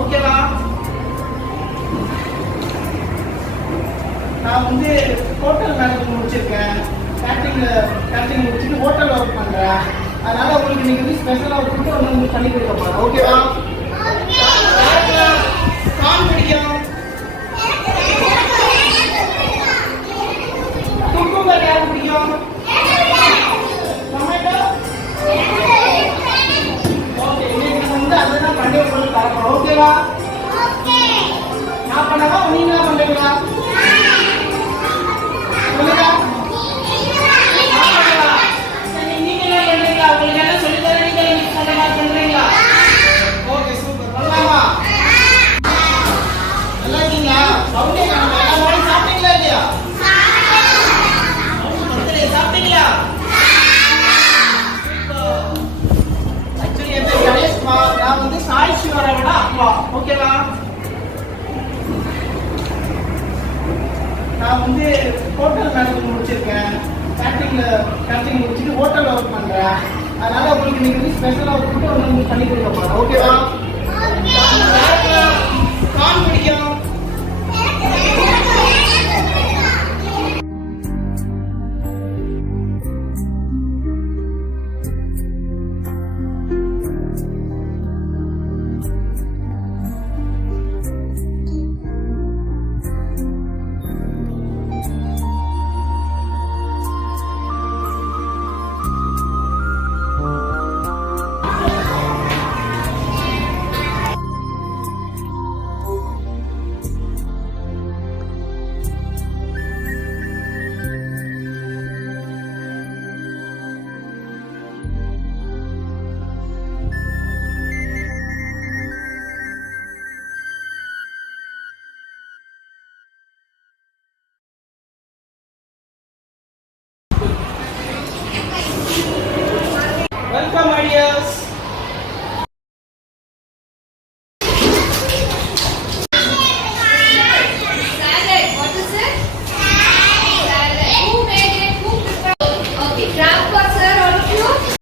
ஓகேவா? நான் வந்து ஹோட்டல் மேனேஜ்மெண்ட் முடிச்சிருக்கேன். கேட்டரிங் முடிச்சுட்டு ஹோட்டல் ஒர்க் பண்றேன். அதனால உங்களுக்கு நீங்க வந்து ஸ்பெஷலா ஒரு ஃபுட் ஒன்று பண்ணி கொடுக்க போறேன். ஓகேவா? கான் பிடிக்கும். குக்கும்பர் யாருக்கு பிடிக்கும்? டொமேட்டோ. ஓகே, இன்னைக்கு வந்து அதுதான் பண்டிகை பொருள் தரப்போம். ஓகேவா? நான் பண்ணவா நீங்க பண்றீங்களா? சொல்லுங்க. நீங்க என்ன பண்றீங்களா? உங்களுக்கு என்ன சொல்லி தர நீங்க அந்த மாதிரி பண்றீங்களா? Okay, super. பண்ணலாமா? நல்லா இருக்கீங்களா? சவுண்டே காணோம். எல்லாரும் சாப்பிட்டீங்களா இல்லையா? சாப்பிட்டீங்களா? ஆக்சுவலி என் பேர் கணேஷ்மா. நான் வந்து சாய் சிவராவோட அப்பா. ஓகேவா? நான் வந்து ஹோட்டல் மேனேஜ்மெண்ட் முடிச்சிருக்கேன். கேட்டரிங் முடிச்சுட்டு ஹோட்டல் ஒர்க் பண்றேன். அதனால உங்களுக்கு நீங்க வந்து ஸ்பெஷலா ஒரு ஃபுட் ஒன்று பண்ணி கொடுக்க போறேன். ஓகேவா? கான் பிடிக்கும்.